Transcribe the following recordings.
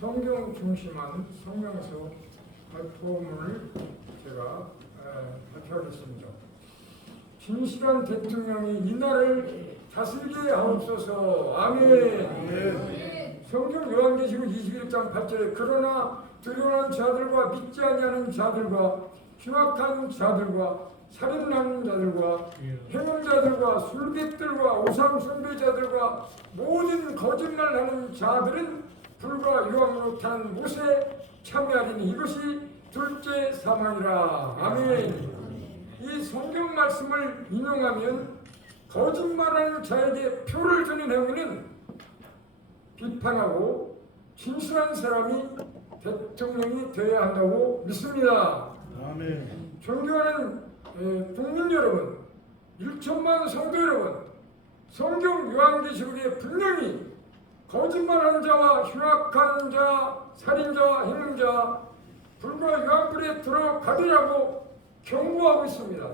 성경 중심한 성명서 발표문을 제가 에, 발표하겠습니다. 진실한 대통령이 이 나라를 다스리게 하옵소서. 아멘. 성경 요한계시록 21장 8절에 그러나 두려운 자들과 믿지 아니하는 자들과 흉악한 자들과 살인하는 자들과 행음자들과 술객들과 우상 숭배자들과 모든 거짓말하는 자들은 불과 유황으로 탄 못에 참여하리니 이것이 둘째 사망이라 아멘. 이 성경 말씀을 인용하면 거짓말하는 자에게 표를 주는 행위는 비판하고 진실한 사람이 대통령이 되어야 한다고 믿습니다. 아멘. 존경하는 에, 국민 여러분, 1천만 성도 여러분, 성경 요한계시록에 분명히 거짓말하는 자와 흉악한 자, 살인자, 행음자, 불과 유황불에 들어가리라고 경고하고 있습니다.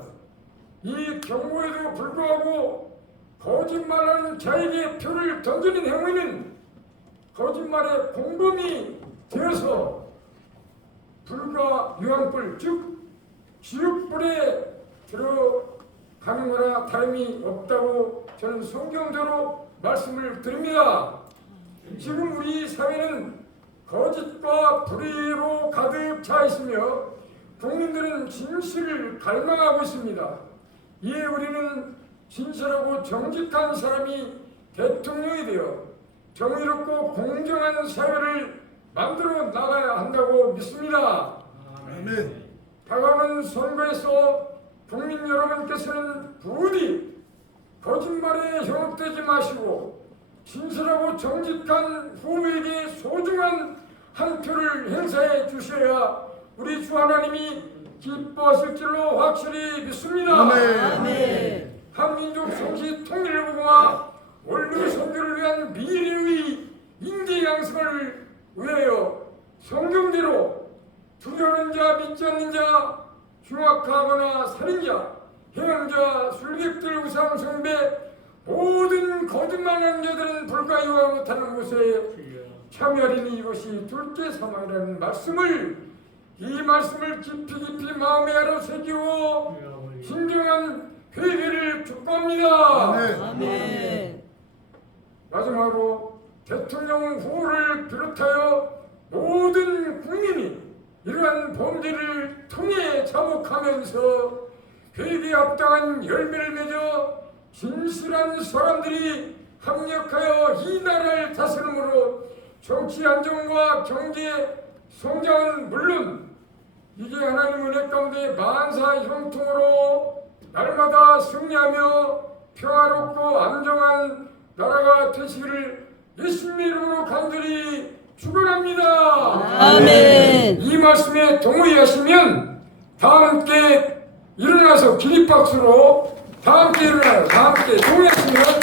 이 경고에도 불구하고 거짓말하는 자에게 표를 던지는 행위는 거짓말의 공범이 되어서 불과 유황불 즉 지옥불에 들어가는 거나 다름이 없다고 저는 성경대로 말씀을 드립니다. 지금 우리 사회는 거짓과 불의로 가득 차 있으며 국민들은 진실을 갈망하고 있습니다. 이에 우리는 진실하고 정직한 사람이 대통령이 되어 정의롭고 공정한 사회를 만들어 나가야 한다고 믿습니다. 아멘. 다가오는 선거에서 국민 여러분께서는 부디 거짓말에 현혹되지 마시고 진실하고 정직한 후보에게 소중한 한 표를 행사해 주셔야 우리 주 하나님이 기뻐하실 줄로 확실히 믿습니다. 아멘. 한민족 통일을 보고와 원류 선교를 위한 미래의 인재 양성을 위하여 성경대로 두려운 자, 믿지 않는 자, 흉악하거나 살인자, 행함자, 술객들, 우상 숭배 모든 거짓말하는 자들은 불가유하 못하는 곳에 참여하리니 이것이 둘째 사망이라는 말씀을 이 말씀을 깊이 깊이 마음에 알아 새기고 신중한 회개를. 아멘. 아멘. 마지막으로 대통령 후보를 비롯하여 모든 국민이 이러한 범죄를 통해 자복하면서 회개에 합당한 열매를 맺어 진실한 사람들이 합력하여 이 나라를 다스림으로 정치 안정과 경제 성장은 물론 이게 하나님 은혜 가운데 만사 형통으로 날마다 승리하며 평화롭고 안정한 나라가 되시기를 예수님의 이름으로 간절히 축원합니다. 아멘. 이 말씀에 동의하시면 다 함께 일어나서 기립박수로 다 함께 일어나요. 다 함께 동의하시면 다